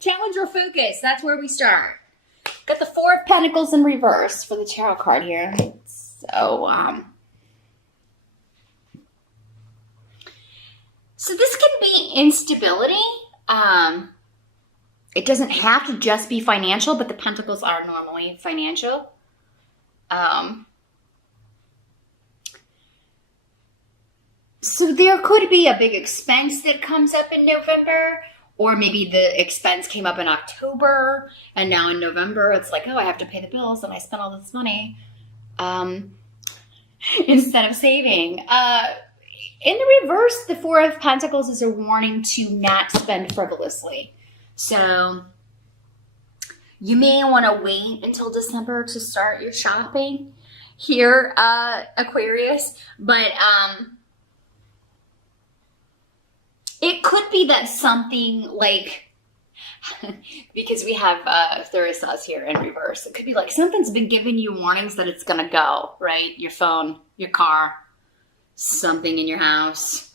Challenge or focus. That's where we start. Got the Four of Pentacles in reverse for the tarot card here. So this can be instability. It doesn't have to just be financial, but the pentacles are normally financial. So there could be a big expense that comes up in November, or maybe the expense came up in October, and now in November it's like, oh, I have to pay the bills, and I spent all this money instead of saving. In the reverse, the Four of Pentacles is a warning to not spend frivolously. So you may want to wait until December to start your shopping here, Aquarius. But it could be that something like, because we have Therisas here in reverse, it could be like something's been giving you warnings that it's going to go, right? Your phone, your car, something in your house.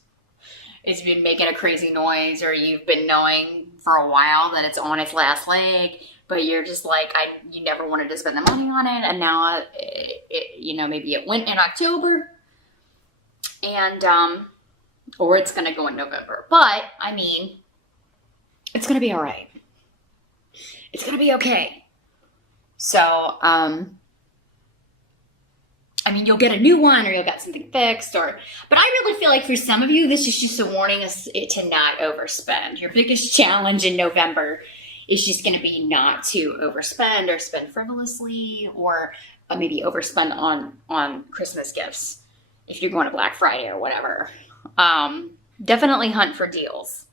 It's been making a crazy noise, or you've been knowing for a while that it's on its last leg, but you're just like, you never wanted to spend the money on it, and now maybe it went in October, and or it's gonna go in November. But I mean, it's gonna be all right. It's gonna be okay. So I mean, you'll get a new one, or you'll get something fixed, but I really feel like for some of you, this is just a warning to not overspend. Your biggest challenge in November is just going to be not to overspend or spend frivolously, or maybe overspend on Christmas gifts if you're going to Black Friday or whatever. Definitely hunt for deals.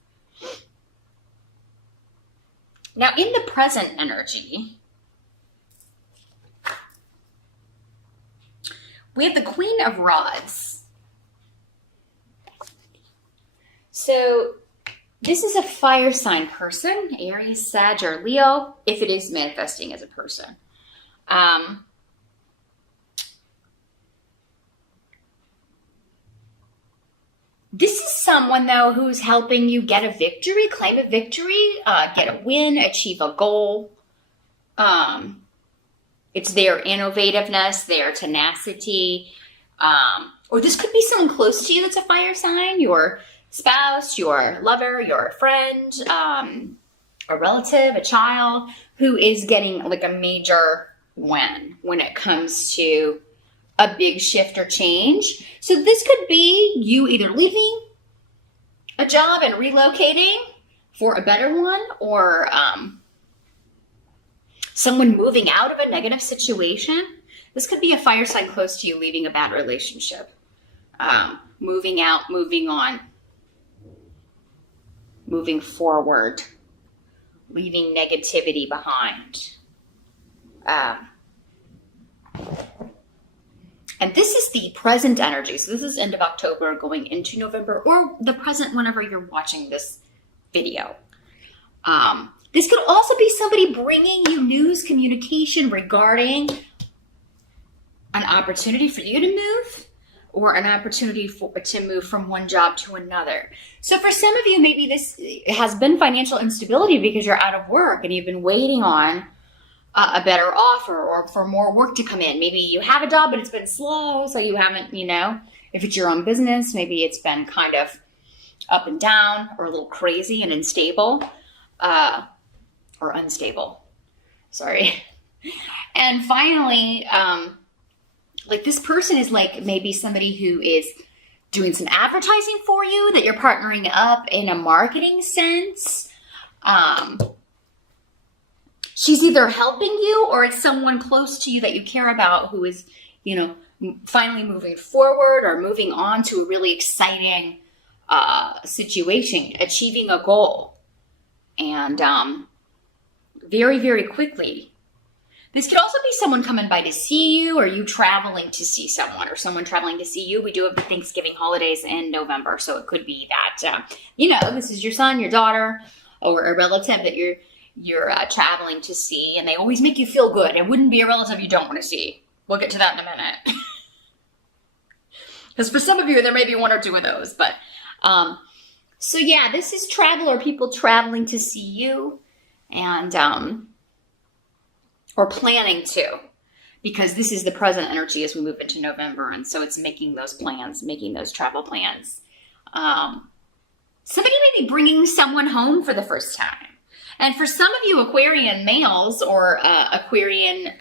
Now, in the present energy, we have the Queen of Rods. So this is a fire sign person, Aries, Sag, or Leo, if it is manifesting as a person. This is someone, though, who's helping you get a victory, claim a victory, get a win, achieve a goal. It's their innovativeness, their tenacity, or this could be someone close to you that's a fire sign, your spouse, your lover, your friend, a relative, a child, who is getting like a major win when it comes to a big shift or change. So this could be you either leaving a job and relocating for a better one, or someone moving out of a negative situation. This could be a fire sign close to you leaving a bad relationship. Moving out, moving on, moving forward, leaving negativity behind. And this is the present energy. So this is end of October going into November, or the present whenever you're watching this video. This could also be somebody bringing you news, communication regarding an opportunity for you to move, or an opportunity to move from one job to another. So for some of you, maybe this has been financial instability because you're out of work and you've been waiting on a better offer, or for more work to come in. Maybe you have a job, but it's been slow, so you haven't, if it's your own business, maybe it's been kind of up and down, or a little crazy and unstable. Or unstable, sorry. And finally, like this person is like maybe somebody who is doing some advertising for you, that you're partnering up in a marketing sense. She's either helping you, or it's someone close to you that you care about who is, finally moving forward or moving on to a really exciting situation, achieving a goal. And very, very quickly. This could also be someone coming by to see you, or you traveling to see someone, or someone traveling to see you. We do have the Thanksgiving holidays in November, so it could be that, this is your son, your daughter, or a relative that you're traveling to see, and they always make you feel good. It wouldn't be a relative you don't want to see. We'll get to that in a minute. Because for some of you, there may be one or two of those, but so yeah, this is travel, or people traveling to see you. and or planning to, because this is the present energy as we move into November, and so it's making those plans, making those travel plans. Somebody may be bringing someone home for the first time. And for some of you Aquarian males or Aquarian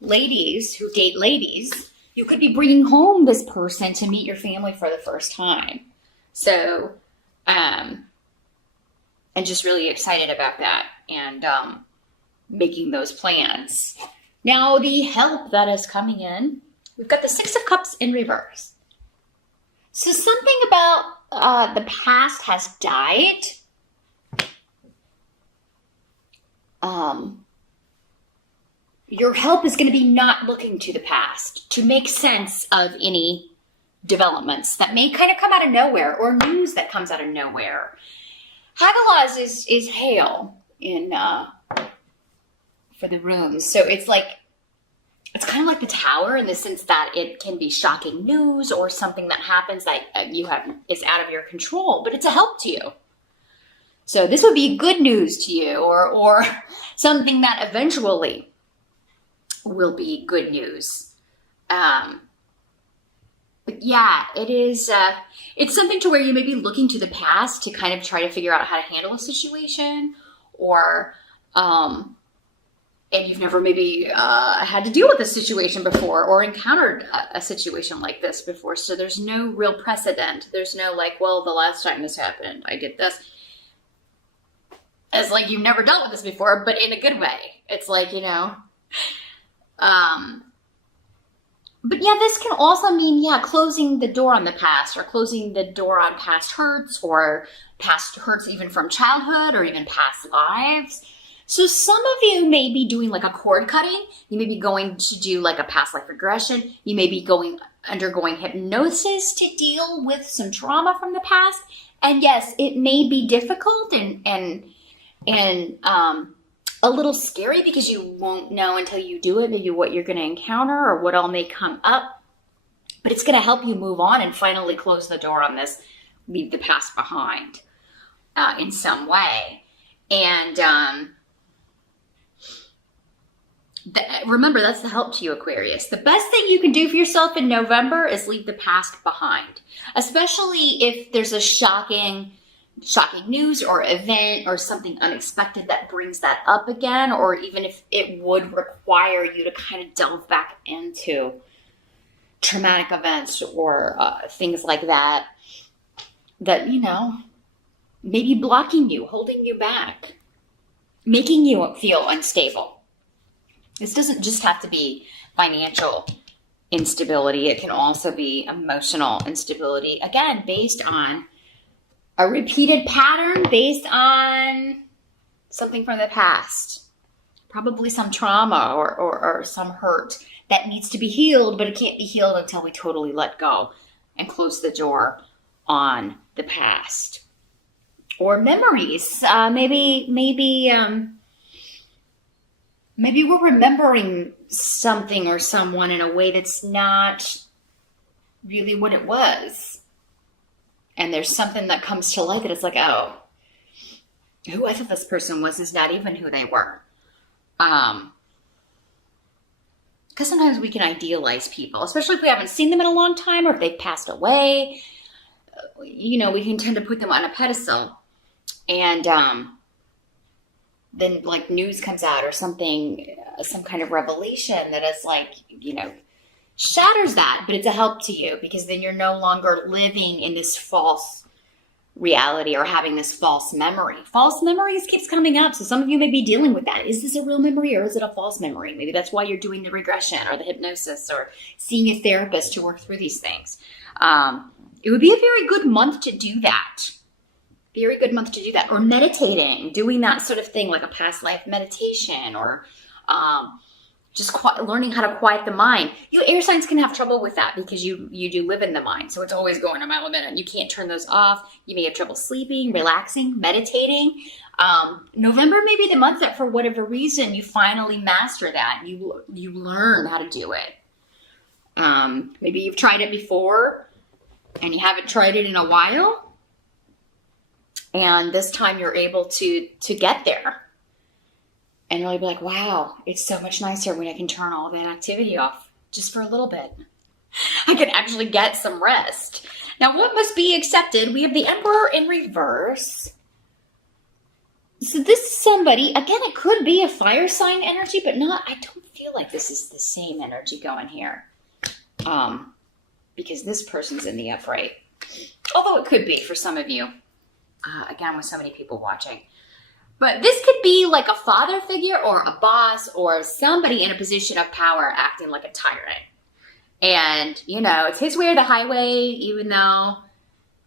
ladies who date ladies, you could be bringing home this person to meet your family for the first time. So, and just really excited about that and making those plans. Now, the help that is coming in, we've got the Six of Cups in reverse. So something about the past has died. Your help is going to be not looking to the past to make sense of any developments that may kind of come out of nowhere or news that comes out of nowhere. Hagalaz is hail in for the runes. So it's kind of like the tower in the sense that it can be shocking news or something that happens that is out of your control, but it's a help to you. So this would be good news to you or something that eventually will be good news. But yeah, it is, it's something to where you may be looking to the past to kind of try to figure out how to handle a situation or, and you've never maybe had to deal with a situation before or encountered a situation like this before. So there's no real precedent. There's no well, the last time this happened, I did this. It's like you've never dealt with this before, but in a good way. It's but yeah, this can also mean, closing the door on the past or closing the door on past hurts or past hurts even from childhood or even past lives. So some of you may be doing a cord cutting. You may be going to do a past life regression. You may be undergoing hypnosis to deal with some trauma from the past. And yes, it may be difficult and a little scary because you won't know until you do it, maybe what you're going to encounter or what all may come up. But it's going to help you move on and finally close the door on this, leave the past behind in some way. And remember, that's the help to you, Aquarius. The best thing you can do for yourself in November is leave the past behind, especially if there's a shocking news or event or something unexpected that brings that up again, or even if it would require you to kind of delve back into traumatic events or things like that, maybe blocking you, holding you back, making you feel unstable. This doesn't just have to be financial instability. It can also be emotional instability, again, based on a repeated pattern, based on something from the past, probably some trauma or some hurt that needs to be healed, but it can't be healed until we totally let go and close the door on the past. Or memories. Maybe we're remembering something or someone in a way that's not really what it was. And there's something that comes to light that it's oh, who I thought this person was is not even who they were. Because sometimes we can idealize people, especially if we haven't seen them in a long time or if they've passed away. We can tend to put them on a pedestal. And then news comes out or something, some kind of revelation that is shatters that, but it's a help to you because then you're no longer living in this false reality or having this false memory. False memories keeps coming up. So some of you may be dealing with that. Is this a real memory or is it a false memory? Maybe that's why you're doing the regression or the hypnosis or seeing a therapist to work through these things. It would be a very good month to do that. Very good month to do that. Or meditating, doing that sort of thing, like a past life meditation or just learning how to quiet the mind. You air signs can have trouble with that because you do live in the mind. So it's always going a mile a minute. You can't turn those off. You may have trouble sleeping, relaxing, meditating. November may be the month that for whatever reason you finally master that. You learn how to do it. Maybe you've tried it before and you haven't tried it in a while. And this time you're able to get there. And you'll be like, wow, it's so much nicer when I can turn all that activity off just for a little bit. I can actually get some rest. Now, what must be accepted? We have the Emperor in reverse. So this is somebody, again, it could be a fire sign energy, but I don't feel like this is the same energy going here. Because this person's in the upright. Although it could be for some of you. Again, with so many people watching. But this could be like a father figure or a boss or somebody in a position of power acting like a tyrant. And, it's his way or the highway, even though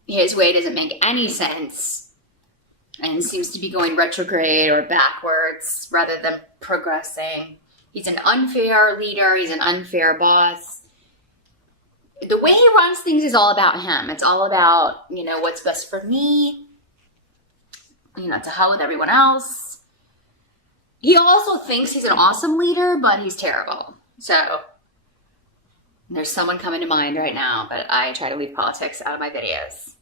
his way doesn't make any sense and seems to be going retrograde or backwards rather than progressing. He's an unfair leader. He's an unfair boss. The way he runs things is all about him. It's all about, what's best for me. To hell with everyone else. He also thinks he's an awesome leader, but he's terrible. So there's someone coming to mind right now, but I try to leave politics out of my videos.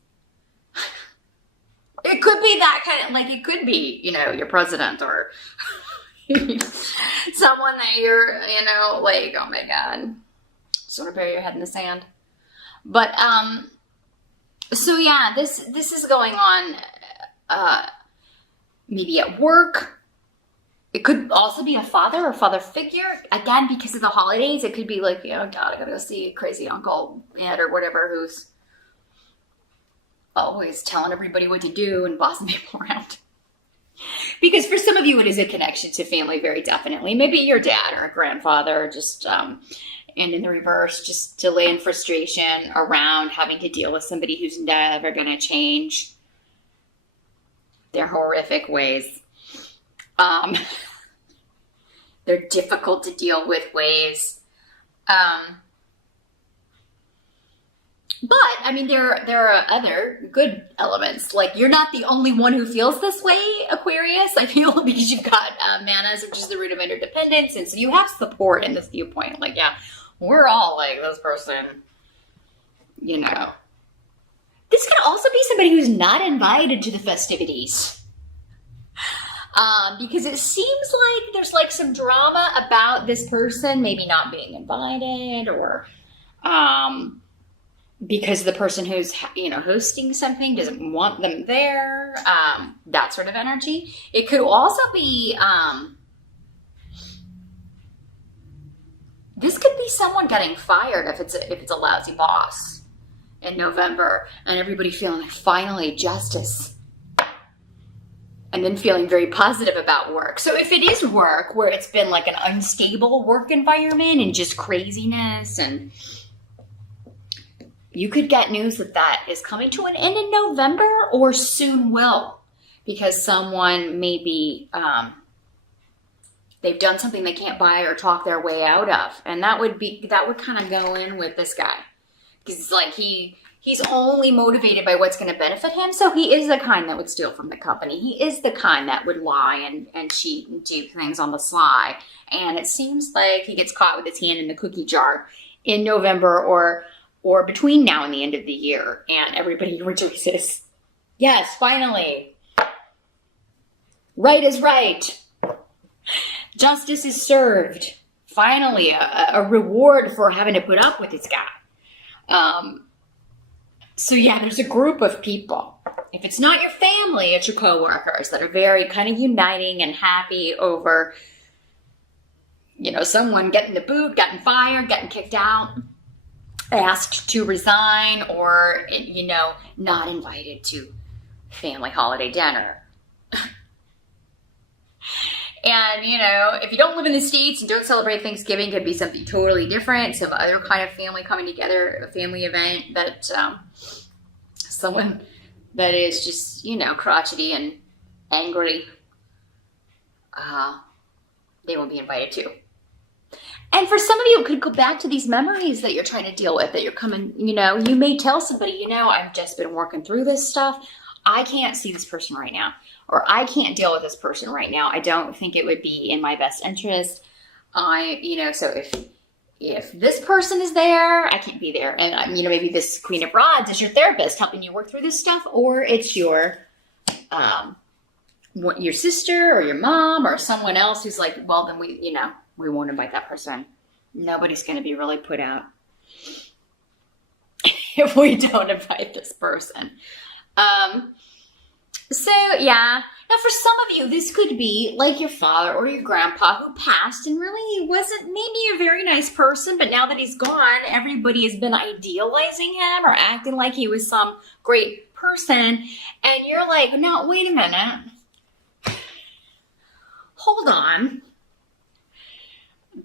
It could be that kind of, it could be, your president or someone that you're, oh my God. Just want to bury your head in the sand. But, so yeah, this is going on, maybe at work. It could also be a father or father figure. Again, because of the holidays, it could be like, God, I gotta go see crazy Uncle Ed or whatever who's always telling everybody what to do and bossing people around. Because for some of you, it is a connection to family, very definitely. Maybe your dad or a grandfather, just, and in the reverse, just delay and frustration around having to deal with somebody who's never gonna change their horrific ways. They're difficult to deal with ways. But, there are other good elements. Like, you're not the only one who feels this way, Aquarius. I feel because you've got Manas, which is the root of interdependence. And so you have support in this viewpoint. Like, yeah, we're all like this person, This could also be somebody who's not invited to the festivities. Because it seems like there's some drama about this person maybe not being invited or because the person who's, hosting something doesn't want them there, that sort of energy. It could also be, this could be someone getting fired if it's a lousy boss in November and everybody feeling like finally justice. And then feeling very positive about work. So if it is work where it's been like an unstable work environment and just craziness, and you could get news that is coming to an end in November or soon will, because someone maybe they've done something they can't buy or talk their way out of, and that would kind of go in with this guy, because it's like he's only motivated by what's going to benefit him. So he is the kind that would steal from the company. He is the kind that would lie and cheat and do things on the sly. And it seems like he gets caught with his hand in the cookie jar in November or between now and the end of the year. And everybody rejoices. Yes, finally. Right is right. Justice is served. Finally, a reward for having to put up with this guy. So yeah, there's a group of people. If it's not your family, it's your coworkers that are very kind of uniting and happy over, someone getting the boot, getting fired, getting kicked out, asked to resign, or, not invited to family holiday dinner. And, if you don't live in the States and don't celebrate Thanksgiving, it could be something totally different. Some other kind of family coming together, a family event that someone that is just, crotchety and angry, they won't be invited to. And for some of you, it could go back to these memories that you're trying to deal with, that you're coming, you may tell somebody, I've just been working through this stuff. I can't see this person right now. Or I can't deal with this person right now. I don't think it would be in my best interest. So if this person is there, I can't be there. And, maybe this Queen of Rods is your therapist helping you work through this stuff. Or it's your your sister or your mom or someone else who's like, well, then we won't invite that person. Nobody's going to be really put out if we don't invite this person. So yeah. Now for some of you, this could be like your father or your grandpa who passed and really he wasn't maybe a very nice person, but now that he's gone, everybody has been idealizing him or acting like he was some great person. And you're like, no, wait a minute. Hold on.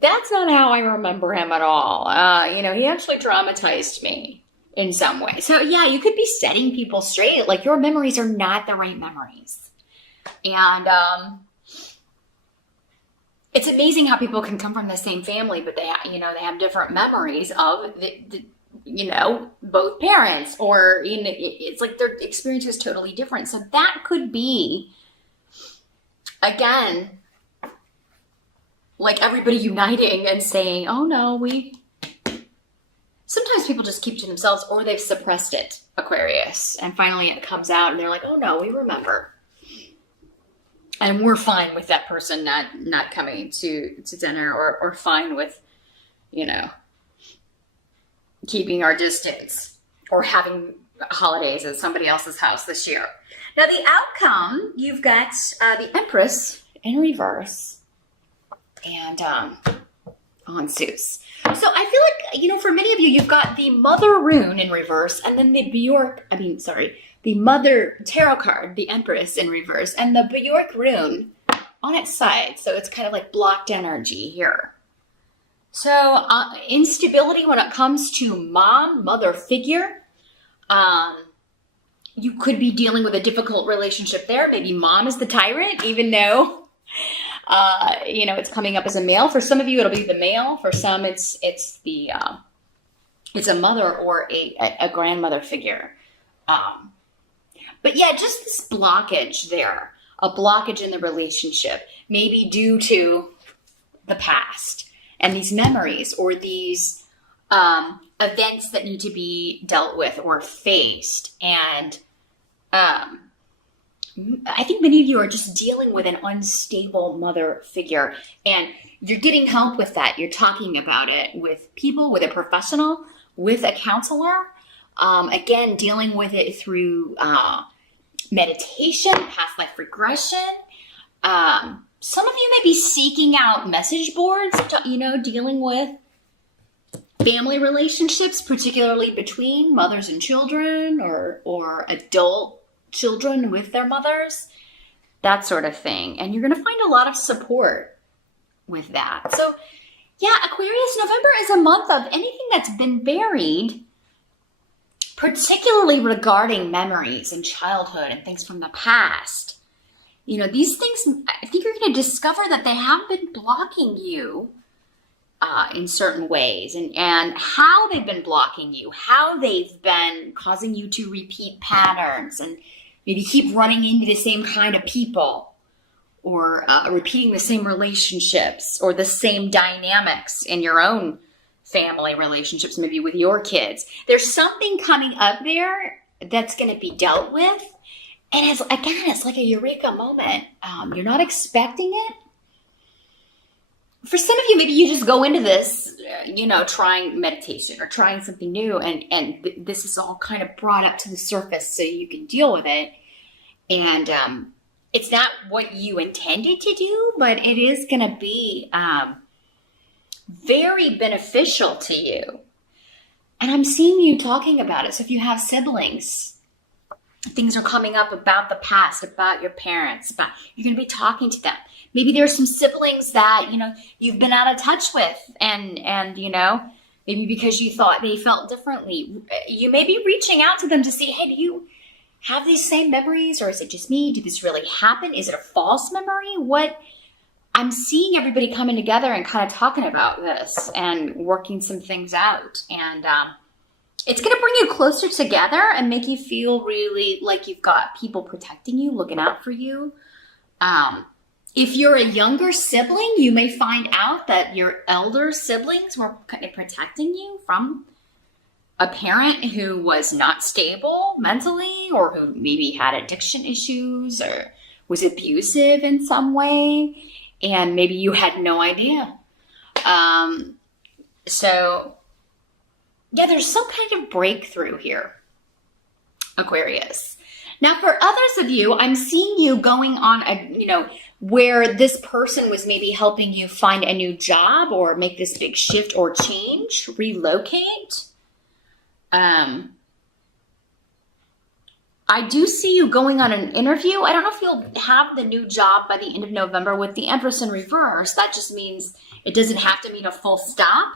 That's not how I remember him at all. He actually traumatized me in some way. So yeah, you could be setting people straight. Like your memories are not the right memories. And it's amazing how people can come from the same family, but they have different memories of both parents, or it's like their experience is totally different. So that could be, again, like everybody uniting and saying, oh no, sometimes people just keep to themselves or they've suppressed it, Aquarius, and finally it comes out and they're like, oh no, we remember. And we're fine with that person not coming to dinner, or fine with, keeping our distance or having holidays at somebody else's house this year. Now the outcome, you've got the Empress in reverse and on Zeus. So I feel like, for many of you, you've got the Mother rune in reverse and then the Mother tarot card, the Empress in reverse, and the Bjork rune on its side. So it's kind of like blocked energy here. So instability when it comes to mother figure. You could be dealing with a difficult relationship there. Maybe mom is the tyrant, even though, it's coming up as a male. For some of you, it'll be the male. For some, it's a mother or a grandmother figure. But yeah, just this blockage there, a blockage in the relationship, maybe due to the past and these memories or these events that need to be dealt with or faced. And I think many of you are just dealing with an unstable mother figure, and you're getting help with that. You're talking about it with people, with a professional, with a counselor. Again, dealing with it through meditation, past life regression. Some of you may be seeking out message boards, dealing with family relationships, particularly between mothers and children or adult children with their mothers, that sort of thing. And you're going to find a lot of support with that. So yeah, Aquarius, November is a month of anything that's been buried, particularly regarding memories and childhood and things from the past. These things, I think you're going to discover that they have been blocking you in certain ways, and how they've been blocking you, how they've been causing you to repeat patterns and maybe keep running into the same kind of people, or repeating the same relationships or the same dynamics in your own family relationships, maybe with your kids. There's something coming up there that's going to be dealt with. And it's like a eureka moment. You're not expecting it. For some of you, maybe you just go into this, trying meditation or trying something new. And this is all kind of brought up to the surface so you can deal with it. And it's not what you intended to do, but it is going to be very beneficial to you. And I'm seeing you talking about it. So if you have siblings, things are coming up about the past, about your parents, you're going to be talking to them. Maybe there's some siblings that, you've been out of touch with and maybe because you thought they felt differently. You may be reaching out to them to see, hey, do you have these same memories, or is it just me? Did this really happen? Is it a false memory? I'm seeing everybody coming together and kind of talking about this and working some things out. And it's going to bring you closer together and make you feel really like you've got people protecting you, looking out for you. If you're a younger sibling, you may find out that your elder siblings were kind of protecting you from a parent who was not stable mentally, or who maybe had addiction issues or was abusive in some way, and maybe you had no idea. So yeah, there's some kind of breakthrough here, Aquarius. Now, for others of you, I'm seeing you going on a, where this person was maybe helping you find a new job or make this big shift or change, relocate. I do see you going on an interview. I don't know if you'll have the new job by the end of November with the Empress in reverse. That just means it doesn't have to mean a full stop,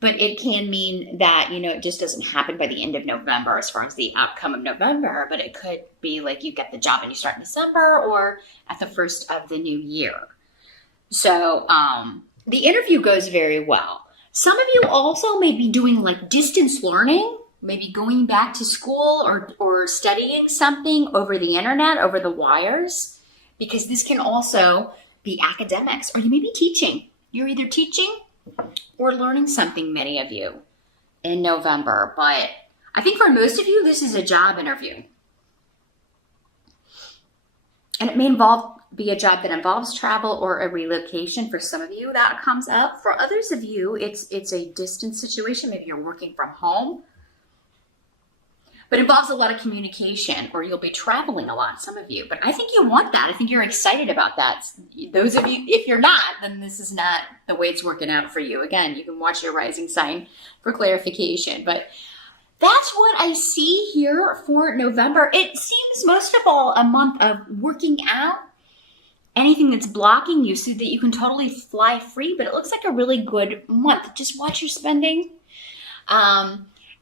but it can mean that, it just doesn't happen by the end of November as far as the outcome of November, but it could be like you get the job and you start in December or at the first of the new year. So the interview goes very well. Some of you also may be doing like distance learning, maybe going back to school or studying something over the internet, over the wires, because this can also be academics, or you may be teaching. You're either teaching or learning something, many of you, in November. But I think for most of you, this is a job interview. And it may be a job that involves travel or a relocation. For some of you, that comes up. For others of you, it's a distance situation. Maybe you're working from home, but it involves a lot of communication, or you'll be traveling a lot, some of you. But I think you want that. I think you're excited about that. Those of you, if you're not, then this is not the way it's working out for you. Again, you can watch your rising sign for clarification. But that's what I see here for November. It seems most of all a month of working out anything that's blocking you so that you can totally fly free. But it looks like a really good month. Just watch your spending.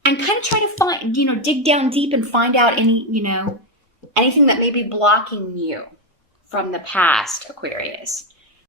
And kind of try to find, dig down deep and find out anything that may be blocking you from the past, Aquarius.